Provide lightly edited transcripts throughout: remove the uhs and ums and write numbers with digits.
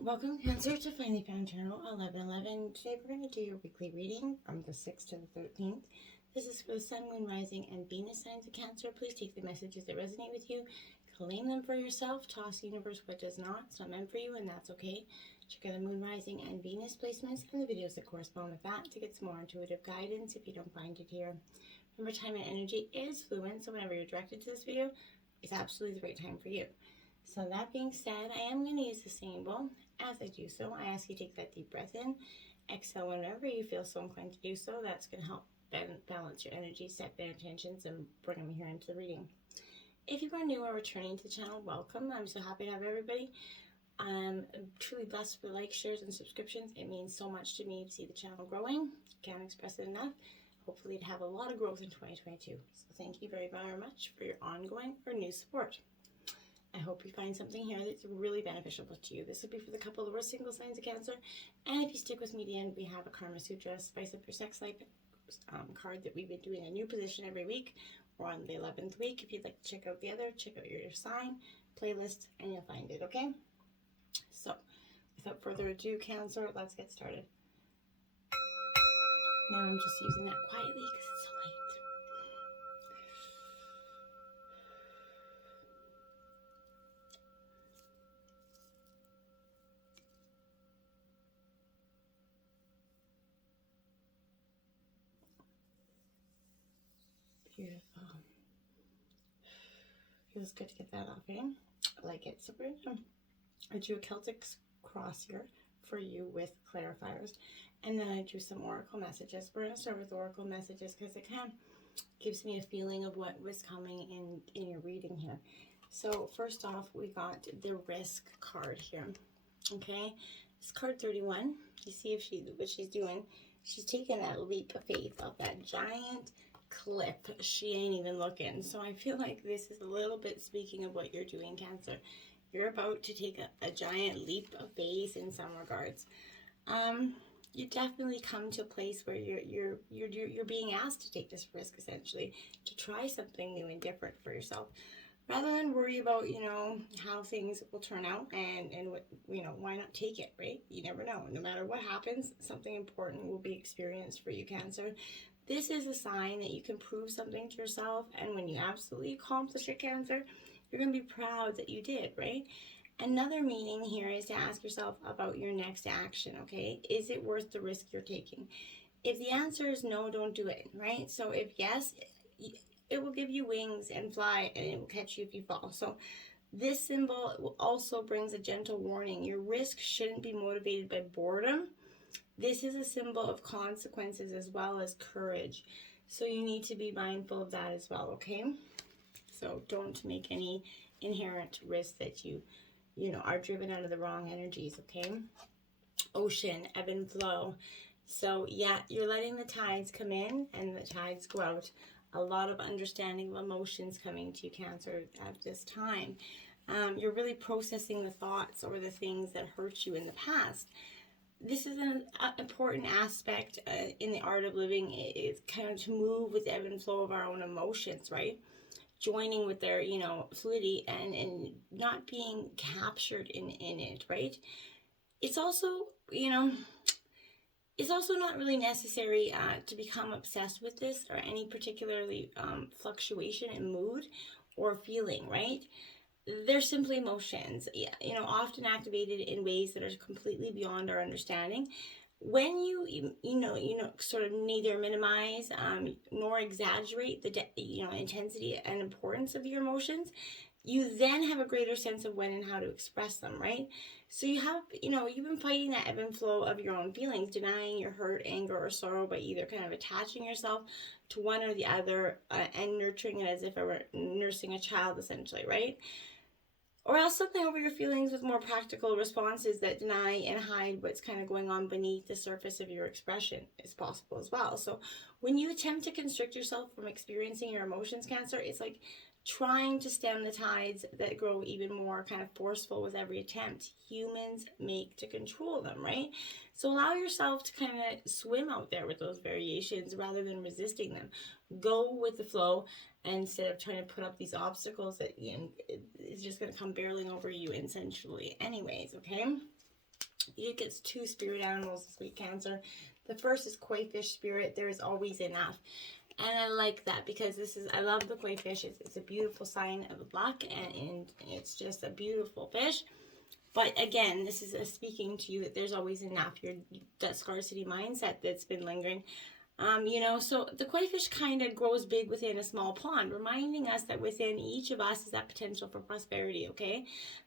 Welcome, Cancer, to Finally Found Channel 1111. Today we're going to do your weekly reading from the 6th to the 13th. This is for the Sun, Moon, Rising, and Venus signs of Cancer. Please take the messages that resonate with you, claim them for yourself, toss the universe what does not. It's not meant for you, and that's okay. Check out the Moon, Rising, and Venus placements and the videos that correspond with that to get some more intuitive guidance if you don't find it here. Remember, time and energy is fluent, so whenever you're directed to this video, it's absolutely the right time for you. So that being said, I am going to use the singing bowl. As I do so, I ask you to take that deep breath in, exhale whenever you feel so inclined to do so. That's going to help balance your energy, set their intentions, and bring them here into the reading. If you are new or returning to the channel, welcome. I'm so happy to have everybody. I'm truly blessed for likes, shares, and subscriptions. It means so much to me to see the channel growing. Can't express it enough. Hopefully to have a lot of growth in 2022. So thank you very, very much for your ongoing or new support. I hope you find something here that's really beneficial to you. This would be for the couple or single signs of Cancer. And if you stick with me to the end, we have a Karma Sutra, Spice Up Your Sex Life card that we've been doing a new position every week. We're on the 11th week. If you'd like to check out the other, check out your sign playlist and you'll find it, okay? So, without further ado, Cancer, let's get started. Now I'm just using that quietly because it's so light. Beautiful. Feels good to get that off, eh? I like it. So we're gonna I drew a Celtic cross here for you with clarifiers, and then I drew some oracle messages. We're going to start with oracle messages because it kind of gives me a feeling of what was coming in your reading here. So first off, we got the risk card here. Okay, it's card 31. You see what she's doing. She's taking that leap of faith of that giant cliff. She ain't even looking. So I feel like this is a little bit speaking of what you're doing, Cancer. You're about to take a giant leap of faith in some regards. You definitely come to a place where you're being asked to take this risk, essentially, to try something new and different for yourself, rather than worry about how things will turn out and what why not take it, right? You never know. No matter what happens, something important will be experienced for you, Cancer. This is a sign that you can prove something to yourself, and when you absolutely accomplish it, Cancer, you're going to be proud that you did, right? Another meaning here is to ask yourself about your next action, okay? Is it worth the risk you're taking? If the answer is no, don't do it, right? So if yes, it will give you wings and fly, and it will catch you if you fall. So this symbol also brings a gentle warning. Your risk shouldn't be motivated by boredom. This is a symbol of consequences as well as courage. So you need to be mindful of that as well, okay? So don't make any inherent risks that you are driven out of the wrong energies, okay? Ocean, ebb and flow. So yeah, you're letting the tides come in and the tides go out. A lot of understanding of emotions coming to you, Cancer, at this time. You're really processing the thoughts or the things that hurt you in the past. This is an important aspect in the art of living. It's kind of to move with the ebb and flow of our own emotions, right? Joining with their, fluidity and not being captured in it, right? It's also, it's also not really necessary to become obsessed with this or any particularly fluctuation in mood or feeling, right? They're simply emotions, often activated in ways that are completely beyond our understanding. When you sort of neither minimize nor exaggerate the intensity and importance of your emotions, you then have a greater sense of when and how to express them, right? So you have, you've been fighting that ebb and flow of your own feelings, denying your hurt, anger, or sorrow by either kind of attaching yourself to one or the other and nurturing it as if it were nursing a child, essentially, right? Or else something over your feelings with more practical responses that deny and hide what's kind of going on beneath the surface of your expression is possible as well. So when you attempt to constrict yourself from experiencing your emotions, Cancer, it's like trying to stem the tides that grow even more kind of forceful with every attempt humans make to control them, right? So allow yourself to kind of swim out there with those variations rather than resisting them. Go with the flow instead of trying to put up these obstacles that it's just going to come barreling over you essentially anyways, okay? You get 2 spirit animals this week, Cancer. The first is koi fish spirit. There is always enough. And I like that because I love the koi fish. It's a beautiful sign of luck, and it's just a beautiful fish. But again, this is speaking to you that there's always enough. That scarcity mindset that's been lingering. So the koi fish kind of grows big within a small pond, reminding us that within each of us is that potential for prosperity, okay?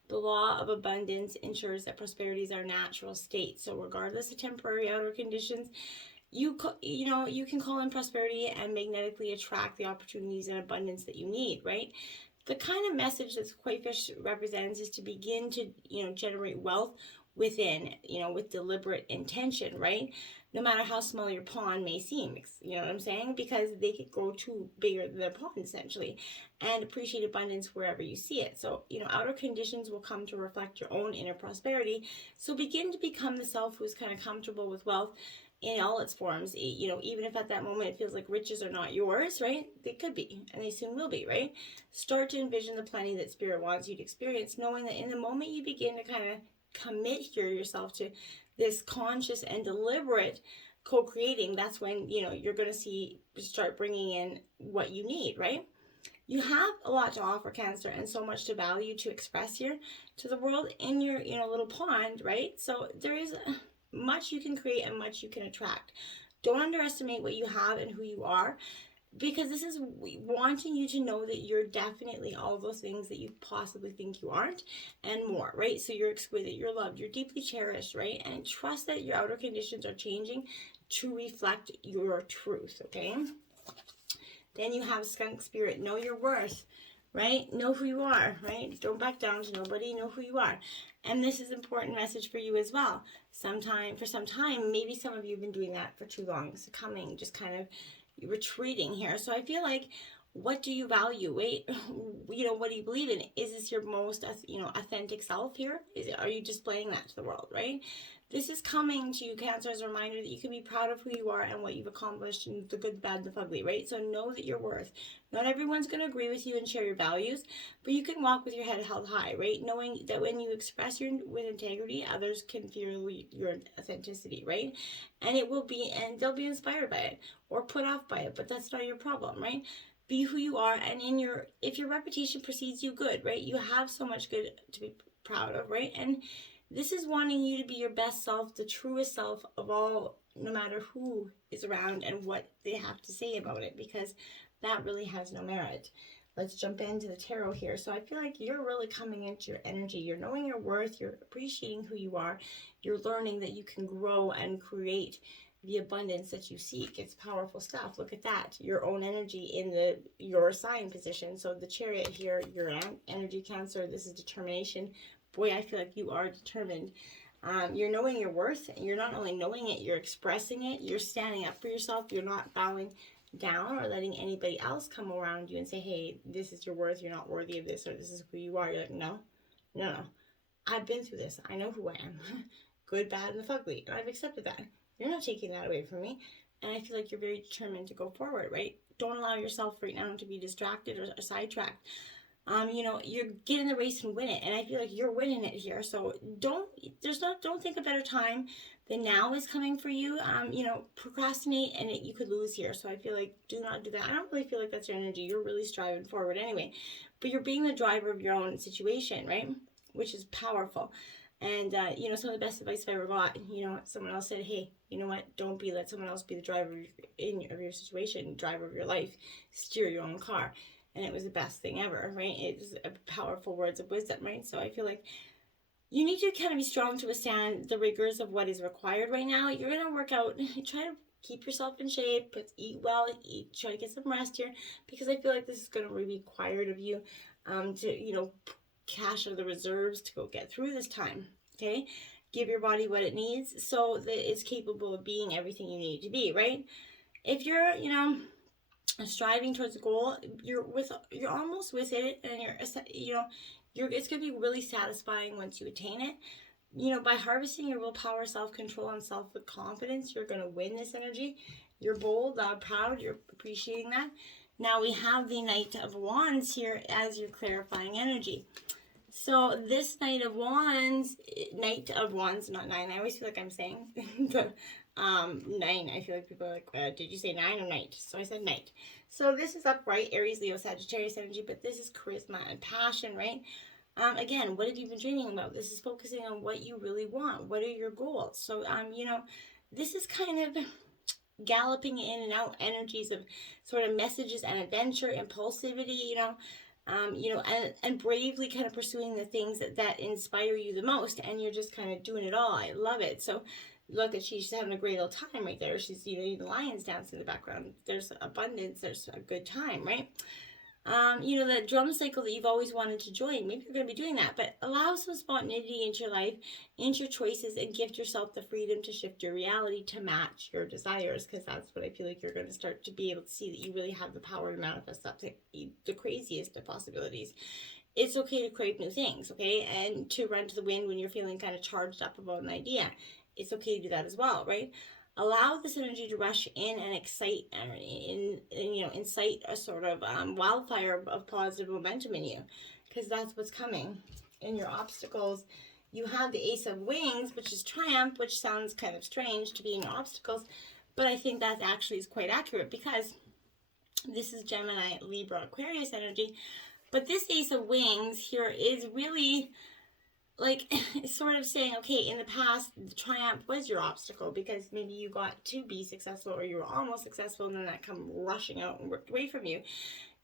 The law of abundance ensures that prosperity is our natural state. So regardless of temporary outer conditions, you can call in prosperity and magnetically attract the opportunities and abundance that you need, right? The kind of message that koi fish represents is to begin to, generate wealth within, with deliberate intention, right? No matter how small your pond may seem, you know what I'm saying? Because they could grow too bigger than their pond, essentially, and appreciate abundance wherever you see it. So, outer conditions will come to reflect your own inner prosperity. So begin to become the self who's kind of comfortable with wealth in all its forms. Even if at that moment it feels like riches are not yours, right? They could be, and they soon will be, right? Start to envision the plenty that Spirit wants you to experience, knowing that in the moment you begin to kind of commit yourself to this conscious and deliberate co-creating, that's when, you're going to start bringing in what you need, right? You have a lot to offer, Cancer, and so much to value to express here to the world in your, little pond, right? So there is much you can create and much you can attract. Don't underestimate what you have and who you are, because this is wanting you to know that you're definitely all those things that you possibly think you aren't, and more, right? So you're exquisite, you're loved, you're deeply cherished, right? And trust that your outer conditions are changing to reflect your truth, okay? Then you have skunk spirit. Know your worth, right? Know who you are, right? Don't back down to nobody. Know who you are. And this is an important message for you as well. For some time, maybe some of you have been doing that for too long, succumbing, just kind of retreating here. So I feel like, what do you value? Wait, what do you believe in? Is this your most, authentic self here? Are you displaying that to the world, right? This is coming to you, Cancer, as a reminder that you can be proud of who you are and what you've accomplished, and the good, the bad, the ugly, right? So know that you're worth. Not everyone's going to agree with you and share your values, but you can walk with your head held high, right? Knowing that when you express with integrity, others can feel your authenticity, right? And they'll be inspired by it or put off by it, but that's not your problem, right? Be who you are, and if your reputation precedes you, good, right? You have so much good to be proud of, right? And this is wanting you to be your best self, the truest self of all, no matter who is around and what they have to say about it, because that really has no merit. Let's jump into the tarot here. So I feel like you're really coming into your energy. You're knowing your worth. You're appreciating who you are. You're learning that you can grow and create the abundance that you seek. It's powerful stuff. Look at that. Your own energy in your sign position. So the Chariot here, your energy, Cancer, this is determination. Boy, I feel like you are determined. You're knowing your worth. You're not only knowing it, you're expressing it. You're standing up for yourself. You're not bowing down or letting anybody else come around you and say, hey, this is your worth. You're not worthy of this, or this is who you are. You're like, no. I've been through this. I know who I am. Good, bad, and the fugly. And I've accepted that. You're not taking that away from me. And I feel like you're very determined to go forward, right? Don't allow yourself right now to be distracted or sidetracked. You're getting the race and win it, and I feel like you're winning it here. So don't think a better time than now is coming for you. Procrastinate and you could lose here. So I feel like do not do that. I don't really feel like that's your energy. You're really striving forward anyway, but you're being the driver of your own situation, right? Which is powerful. And, some of the best advice I ever got, someone else said, hey, you know what? Don't let someone else be the driver of your situation, driver of your life, steer your own car. And it was the best thing ever, right? It's powerful words of wisdom, right? So I feel like you need to kind of be strong to withstand the rigors of what is required right now. You're going to work out, try to keep yourself in shape, eat well, try to get some rest here, because I feel like this is going to be required of you to, cash out the reserves to go get through this time, okay? Give your body what it needs so that it's capable of being everything you need it to be, right? If you're, striving towards a goal, you're almost with it, and it's going to be really satisfying once you attain it. By harvesting your willpower, self-control, and self-confidence, you're going to win this energy. You're bold, proud, you're appreciating that. Now we have the Knight of Wands here as your clarifying energy. So this Knight of Wands, not nine. I always feel like I'm saying the nine. I feel like people are like, did you say nine or night? So I said night. So this is upright, Aries, Leo, Sagittarius energy, but this is charisma and passion, right? Again, what have you been dreaming about? This is focusing on what you really want. What are your goals? So, this is kind of galloping in and out energies of sort of messages and adventure, impulsivity, and bravely kind of pursuing the things that inspire you the most, and you're just kind of doing it all. I love it. So look at she's having a great old time right there. She's, the lions dance in the background. There's abundance. There's a good time, right? That drum cycle that you've always wanted to join. Maybe you're going to be doing that, but allow some spontaneity into your life, into your choices, and gift yourself the freedom to shift your reality to match your desires, because that's what I feel like you're going to start to be able to see, that you really have the power to manifest up to the craziest of possibilities. It's okay to crave new things, okay? And to run to the wind when you're feeling kind of charged up about an idea. It's okay to do that as well, right? Allow this energy to rush in and incite a sort of wildfire of positive momentum in you, because that's what's coming. In your obstacles, you have the Ace of Wings, which is triumph, which sounds kind of strange to be in your obstacles, but I think that actually is quite accurate, because this is Gemini, Libra, Aquarius energy, but this Ace of Wings here is really like sort of saying, okay, in the past, the triumph was your obstacle because maybe you got to be successful, or you were almost successful, and then that come rushing out and worked away from you.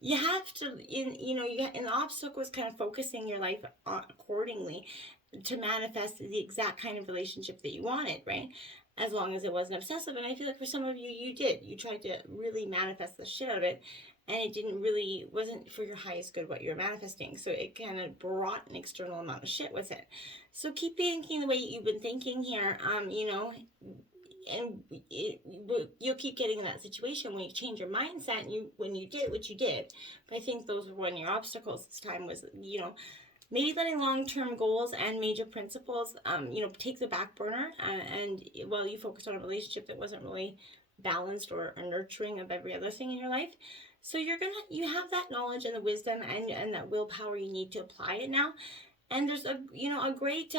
You have to, and the obstacle was kind of focusing your life accordingly to manifest the exact kind of relationship that you wanted, right? As long as it wasn't obsessive. And I feel like for some of you, you tried to really manifest the shit out of it, and it wasn't for your highest good what you're manifesting. So it kind of brought an external amount of shit with it. So keep thinking the way you've been thinking here, and you'll keep getting in that situation when you change your mindset, and when you did what you did. But I think those were one of your obstacles this time was, maybe letting long-term goals and major principles, take the back burner, and while you focused on a relationship that wasn't really balanced or nurturing of every other thing in your life. So you have that knowledge and the wisdom and that willpower you need to apply it now. And there's a great,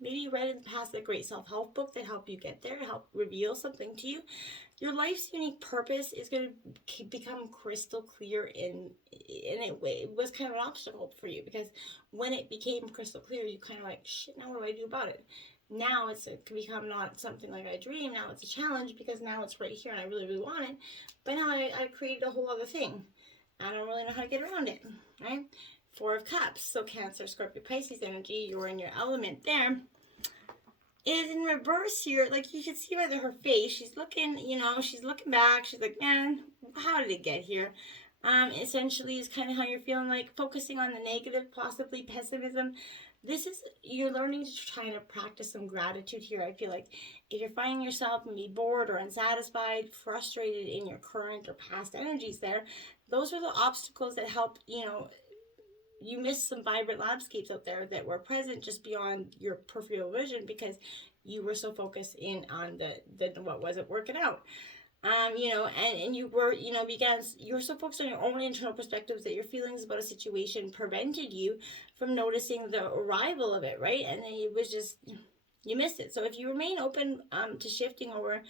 maybe you read in the past a great self-help book that helped you get there, help reveal something to you. Your life's unique purpose is going to become crystal clear in it was kind of an obstacle for you, because when it became crystal clear, you kind of like, shit, now what do I do about it? Now it can become not something like I dream. Now it's a challenge, because now it's right here and I really, really want it. But now I created a whole other thing. I don't really know how to get around it, right? Four of Cups. So Cancer, Scorpio, Pisces energy. You're in your element there. Is in reverse here. Like you can see by her face. She's looking, she's looking back. She's like, man, how did it get here? Essentially is kind of how you're feeling, like focusing on the negative, possibly pessimism. You're learning to try to practice some gratitude here. I feel like if you're finding yourself maybe bored or unsatisfied, frustrated in your current or past energies there, those are the obstacles that help, you missed some vibrant landscapes out there that were present just beyond your peripheral vision, because you were so focused in on the what wasn't working out. And you were, you're so focused on your own internal perspectives that your feelings about a situation prevented you from noticing the arrival of it, right? And then it was just, you missed it. So if you remain open to shifting over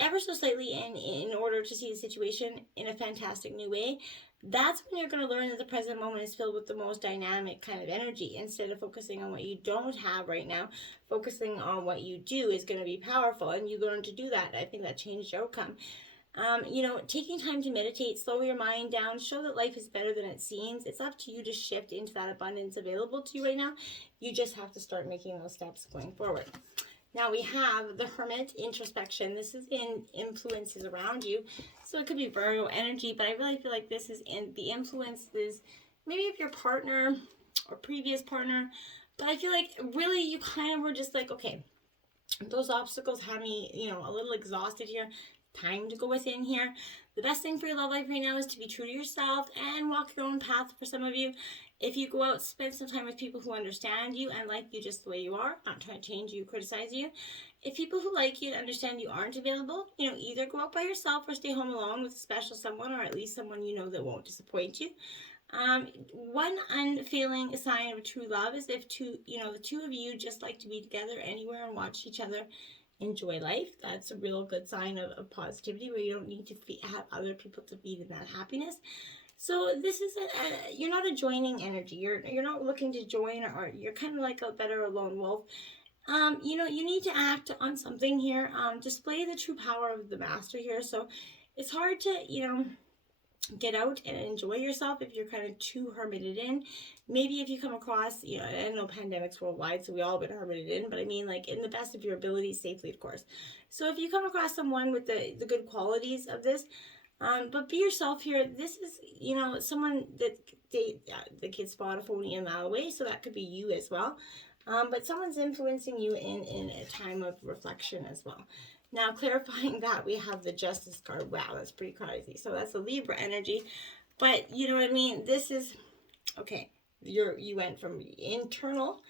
ever so slightly in order to see the situation in a fantastic new way, that's when you're going to learn that the present moment is filled with the most dynamic kind of energy. Instead of focusing on what you don't have right now, focusing on what you do is going to be powerful, and you learn to do that. I think that changed your outcome. Taking time to meditate, slow your mind down, show that life is better than it seems. It's up to you to shift into that abundance available to you right now. You just have to start making those steps going forward. Now we have the Hermit Introspection. This is in influences around you. So it could be Virgo energy, but I really feel like this is in the influences, maybe of your partner or previous partner. But I feel like really you kind of were just like, okay, those obstacles have me, a little exhausted here. Time to go within here. The best thing for your love life right now is to be true to yourself and walk your own path for some of you. If you go out, spend some time with people who understand you and like you just the way you are, not trying to change you, criticize you. If people who like you and understand you aren't available, either go out by yourself or stay home alone with a special someone, or at least someone that won't disappoint you. One unfailing sign of true love is if the two of you just like to be together anywhere and watch each other enjoy life. That's a real good sign of positivity, where you don't need to have other people to feed in that happiness. So this is you're not a joining energy. You're not looking to join, or you're kind of like a better lone wolf. You need to act on something here. Display the true power of the master here. So it's hard to, get out and enjoy yourself if you're kind of too hermited in. Maybe if you come across, I know pandemics worldwide, so we all been hermited in, but I mean, like, in the best of your abilities, safely, of course. So if you come across someone with the good qualities of this, but be yourself here. This is, someone that the kids spot a phony a mile away, so that could be you as well. But someone's influencing you in a time of reflection as well. Now, clarifying that, we have the Justice card. Wow, that's pretty crazy. So that's a Libra energy. But you know what I mean? This is, okay, you went from internal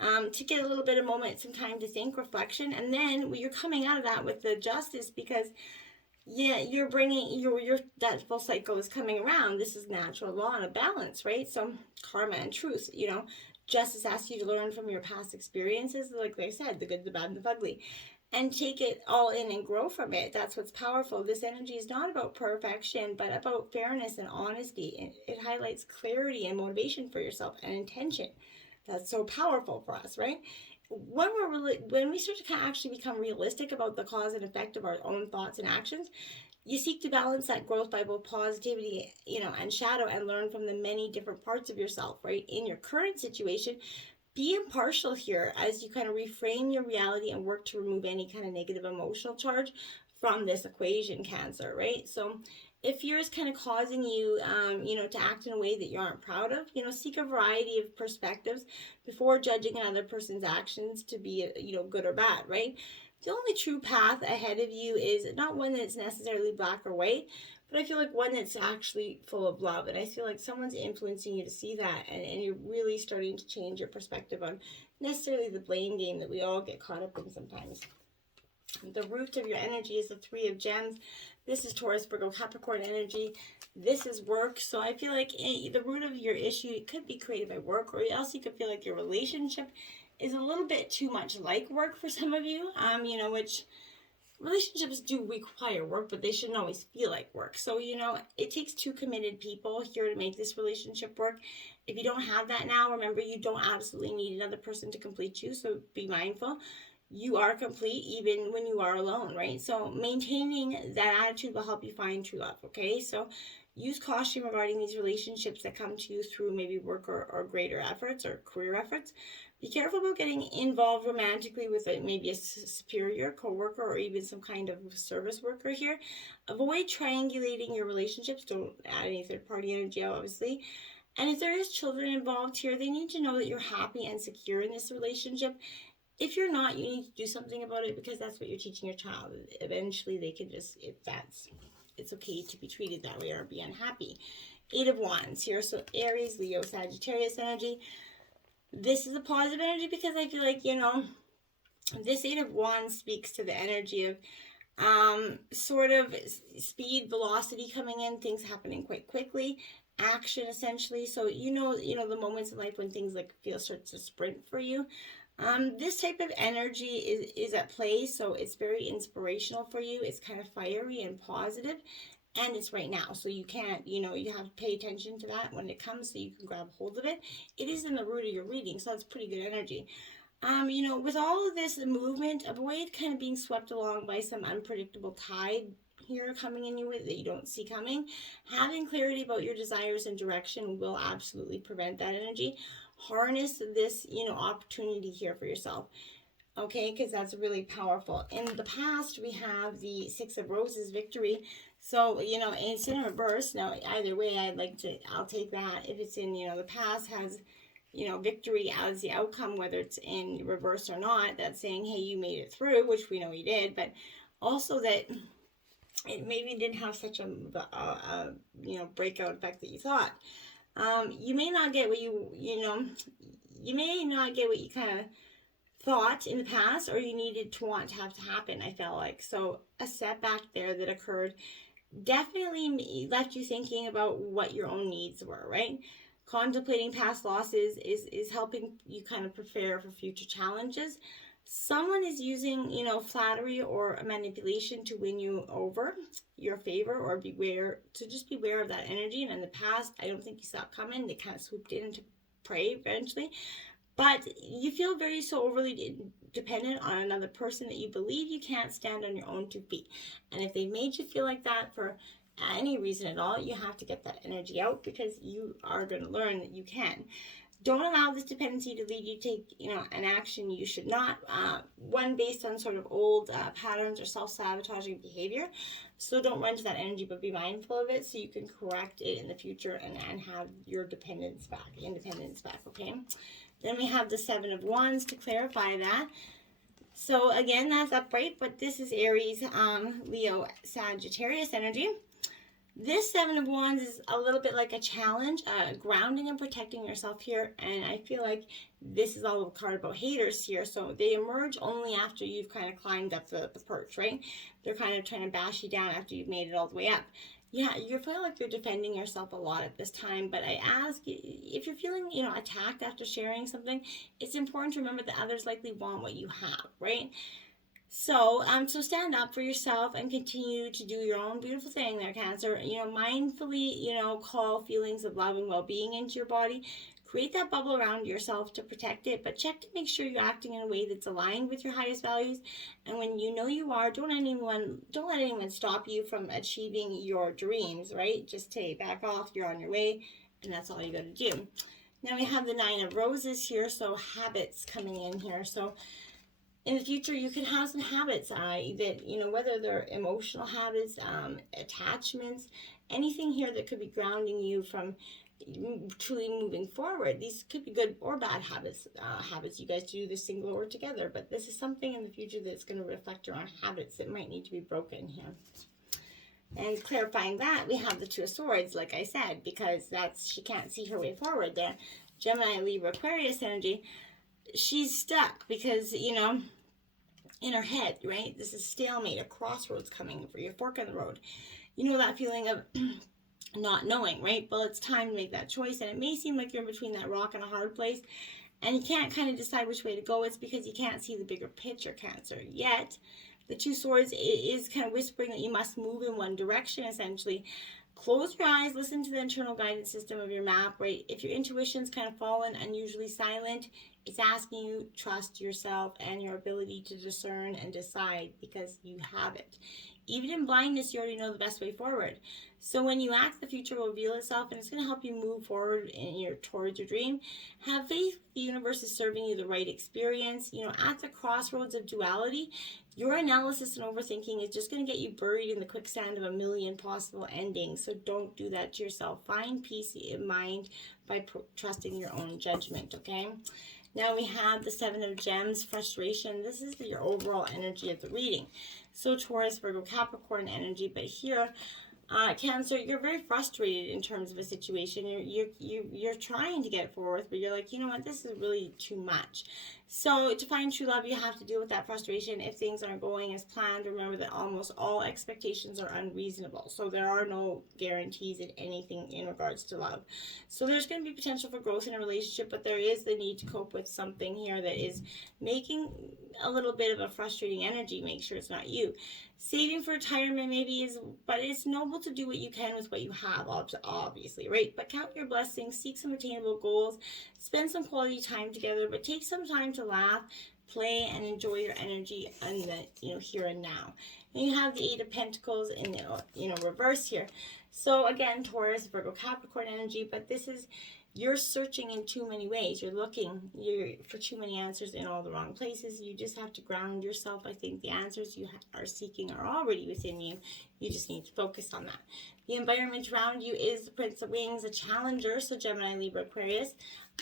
to get a little bit of moment, some time to think, reflection. And then you're coming out of that with the Justice, because, yeah, you're bringing, that full cycle is coming around. This is natural law and a balance, right? So karma and truth, Justice asks you to learn from your past experiences, like I said, the good, the bad, and the ugly, and take it all in and grow from it. That's what's powerful. This energy is not about perfection, but about fairness and honesty. It highlights clarity and motivation for yourself and intention. That's so powerful for us, right? When we start to actually become realistic about the cause and effect of our own thoughts and actions, you seek to balance that growth by both positivity, and shadow, and learn from the many different parts of yourself, right? In your current situation, be impartial here as you kind of reframe your reality and work to remove any kind of negative emotional charge from this equation, Cancer, right? So if fear is kind of causing you, to act in a way that you aren't proud of, seek a variety of perspectives before judging another person's actions to be, good or bad, right? The only true path ahead of you is not one that's necessarily black or white, but I feel like one that's actually full of love. And I feel like someone's influencing you to see that, and you're really starting to change your perspective on necessarily the blame game that we all get caught up in sometimes. The root of your energy is the Three of Gems. This is Taurus, Virgo, Capricorn energy. This is work. So I feel like the root of your issue, it could be created by work, or else you could feel like your relationship is a little bit too much like work for some of you, which relationships do require work, but they shouldn't always feel like work. So, it takes two committed people here to make this relationship work. If you don't have that now, remember, you don't absolutely need another person to complete you. So be mindful. You are complete even when you are alone, right? So maintaining that attitude will help you find true love, okay? So use caution regarding these relationships that come to you through maybe work or greater efforts or career efforts. Be careful about getting involved romantically with maybe a superior, co-worker, or even some kind of service worker here. Avoid triangulating your relationships. Don't add any third-party energy, obviously. And if there is children involved here, they need to know that you're happy and secure in this relationship. If you're not, you need to do something about it, because that's what you're teaching your child. Eventually, they can just, it's okay to be treated that way or be unhappy. 8 of Wands here. So Aries, Leo, Sagittarius energy. This is a positive energy, because I feel like, this 8 of Wands speaks to the energy of sort of speed, velocity coming in, things happening quite quickly, action essentially. So, the moments in life when things start to sprint for you. This type of energy is at play, so it's very inspirational for you. It's kind of fiery and positive, and it's right now. So you can't, you have to pay attention to that when it comes so you can grab hold of it. It is in the root of your reading, so that's pretty good energy. With all of this movement, avoid kind of being swept along by some unpredictable tide here coming in you that you don't see coming. Having clarity about your desires and direction will absolutely prevent that energy. Harness this, opportunity here for yourself, okay? Because that's really powerful. In the past, we have the 6 of Roses, victory. So, it's in reverse. Now, either way, I'll take that. If it's in, the past has, victory as the outcome, whether it's in reverse or not, that's saying, hey, you made it through, which we know you did, but also that it maybe didn't have such a breakout effect that you thought. You may not get what you may not get what you kind of thought in the past, or you needed to want to have to happen, I felt like. So a setback there that occurred definitely left you thinking about what your own needs were, right? Contemplating past losses is helping you kind of prepare for future challenges. Someone is using, flattery or manipulation to win you over your favor, or beware, to just beware of that energy. And in the past, I don't think you saw it coming. They kind of swooped in to prey eventually. But you feel very so overly dependent on another person that you believe you can't stand on your own 2 feet. And if they made you feel like that for any reason at all, you have to get that energy out, because you are going to learn that you can. Don't allow this dependency to lead you to take, an action you should not. One based on sort of old patterns or self-sabotaging behavior. So don't run to that energy, but be mindful of it so you can correct it in the future and have your independence back, okay? Then we have the Seven of Wands to clarify that. So again, that's upright, but this is Aries, Leo, Sagittarius energy. This Seven of Wands is a little bit like a challenge, grounding and protecting yourself here. And I feel like this is all a card about haters here. So they emerge only after you've kind of climbed up the perch, right? They're kind of trying to bash you down after you've made it all the way up. Yeah, you feel like you're defending yourself a lot at this time, but I ask, if you're feeling, attacked after sharing something, it's important to remember that others likely want what you have, right? So, so stand up for yourself and continue to do your own beautiful thing there, Cancer. Mindfully, call feelings of love and well-being into your body. Create that bubble around yourself to protect it, but check to make sure you're acting in a way that's aligned with your highest values. And when you know you are, don't let anyone stop you from achieving your dreams, right? Just back off, you're on your way, and that's all you got to do. Now we have the Nine of Roses here, so habits coming in here. So in the future, you could have some habits that, whether they're emotional habits, attachments, anything here that could be grounding you from truly moving forward. These could be good or bad habits you guys do this single or together, but this is something in the future that's going to reflect your own habits that might need to be broken here. And clarifying that, we have the Two of Swords, like I said, because she can't see her way forward there. Gemini, Libra, Aquarius energy, she's stuck because, in her head, right? This is stalemate, a crossroads coming for your fork in the road. That feeling of not knowing, right? Well, it's time to make that choice, and it may seem like you're in between that rock and a hard place, and you can't kind of decide which way to go. It's because you can't see the bigger picture, Cancer. Yet, the Two Swords is kind of whispering that you must move in one direction, essentially. Close your eyes, listen to the internal guidance system of your map, right? If your intuition's kind of fallen, unusually silent, it's asking you to trust yourself and your ability to discern and decide, because you have it. Even in blindness, you already know the best way forward. So when you act, the future will reveal itself, and it's going to help you move forward towards your dream. Have faith the universe is serving you the right experience. At the crossroads of duality, your analysis and overthinking is just going to get you buried in the quicksand of a million possible endings. So don't do that to yourself. Find peace in mind by trusting your own judgment, okay? Now we have the Seven of Gems, frustration. This is your overall energy of the reading. So Taurus, Virgo, Capricorn energy, but here, Cancer, you're very frustrated in terms of a situation. You're trying to get forward, but you're like, you know what, this is really too much. So to find true love, you have to deal with that frustration. If things aren't going as planned, remember that almost all expectations are unreasonable. So there are no guarantees in anything in regards to love. So there's going to be potential for growth in a relationship, but there is the need to cope with something here that is making a little bit of a frustrating energy. Make sure it's not you. Saving for retirement maybe but it's noble to do what you can with what you have, obviously, right? But count your blessings, seek some attainable goals, spend some quality time together, but take some time to laugh, play, and enjoy your energy in the here and now. And you have the Eight of Pentacles in the reverse here. So again, Taurus, Virgo, Capricorn energy, but this is, you're searching in too many ways. You're looking for too many answers in all the wrong places. You just have to ground yourself. I think the answers you are seeking are already within you. You just need to focus on that. The environment around you is the Prince of Wings, a challenger. So Gemini, Libra, Aquarius,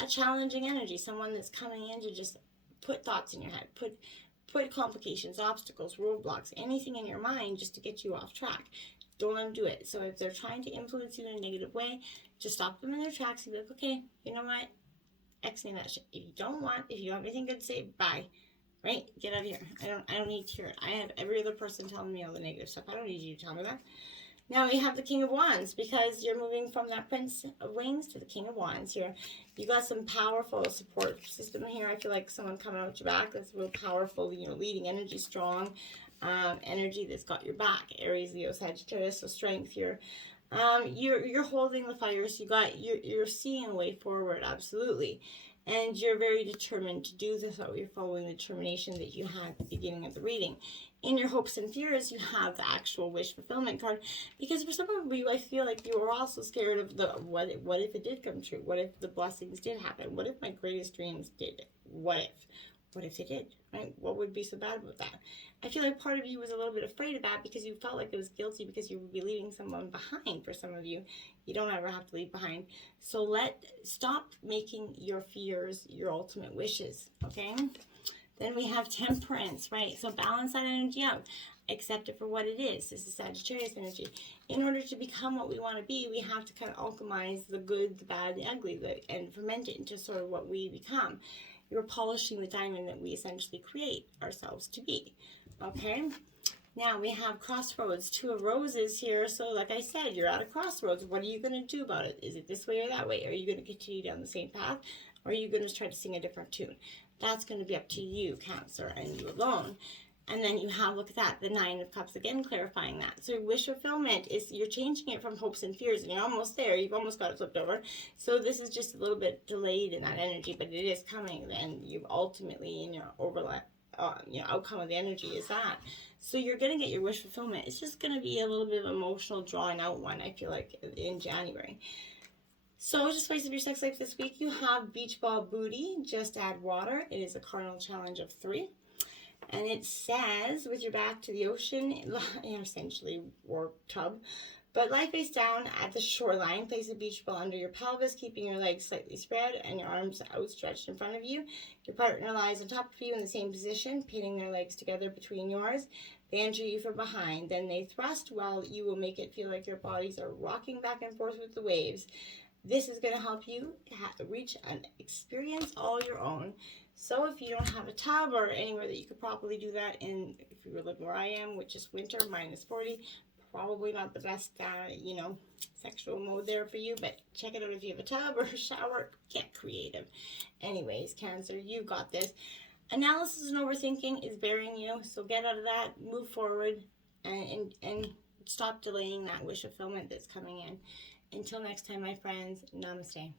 a challenging energy. Someone that's coming in to just put thoughts in your head, put complications, obstacles, roadblocks, anything in your mind just to get you off track. Don't let them do it. So if they're trying to influence you in a negative way, just stop them in their tracks and be like, okay, you know what? X-name that shit. If you have anything good to say, bye. Right? Get out of here. I don't need to hear it. I have every other person telling me all the negative stuff. I don't need you to tell me that. Now we have the King of Wands, because you're moving from that Prince of Wings to the King of Wands here. You got some powerful support system here. I feel like someone coming out your back that's real powerful, you know, leading energy, strong energy that's got your back. Aries, Leo, Sagittarius, so strength here. You're holding the fire, so you're seeing a way forward, absolutely. And you're very determined to do this, so you're following the determination that you had at the beginning of the reading. In your hopes and fears, you have the actual wish fulfillment card, because for some of you, I feel like you are also scared of the what if it did come true? What if the blessings did happen? What if my greatest dreams did? What if they did? Right? What would be so bad about that? I feel like part of you was a little bit afraid of that because you felt like it was guilty because you would be leaving someone behind. For some of you, you don't ever have to leave behind. So stop making your fears your ultimate wishes, okay? Then we have Temperance, right? So balance that energy out. Accept it for what it is. This is Sagittarius energy. In order to become what we want to be, we have to kind of alchemize the good, the bad, the ugly, and ferment it into sort of what we become. You're polishing the diamond that we essentially create ourselves to be, okay? Now we have Crossroads, Two of Roses here. So like I said, you're at a crossroads. What are you going to do about it? Is it this way or that way? Are you going to continue down the same path? Or are you going to try to sing a different tune? That's going to be up to you, Cancer, and you alone. And then you have, look at that, the Nine of Cups, again clarifying that. So wish fulfillment is, you're changing it from hopes and fears, and you're almost there. You've almost got it flipped over. So this is just a little bit delayed in that energy, but it is coming. And you've ultimately, in your outcome of the energy is that. So you're going to get your wish fulfillment. It's just going to be a little bit of an emotional, drawing out one, I feel like, in January. So just spice up your sex life this week. You have Beach Ball Booty, just add water. It is a cardinal challenge of 3. And it says, with your back to the ocean, essentially, or tub, but lie face down at the shoreline. Place a beach ball under your pelvis, keeping your legs slightly spread and your arms outstretched in front of you. Your partner lies on top of you in the same position, pinning their legs together between yours. They enter you from behind. Then they thrust while you will make it feel like your bodies are rocking back and forth with the waves. This is going to help you reach an experience all your own. So if you don't have a tub or anywhere that you could properly do that in, if you live where I am, which is winter, -40, probably not the best, sexual mode there for you, but check it out if you have a tub or a shower. Get creative. Anyways, Cancer, you got this. Analysis and overthinking is burying you, so get out of that, move forward, and stop delaying that wish fulfillment that's coming in. Until next time, my friends, namaste.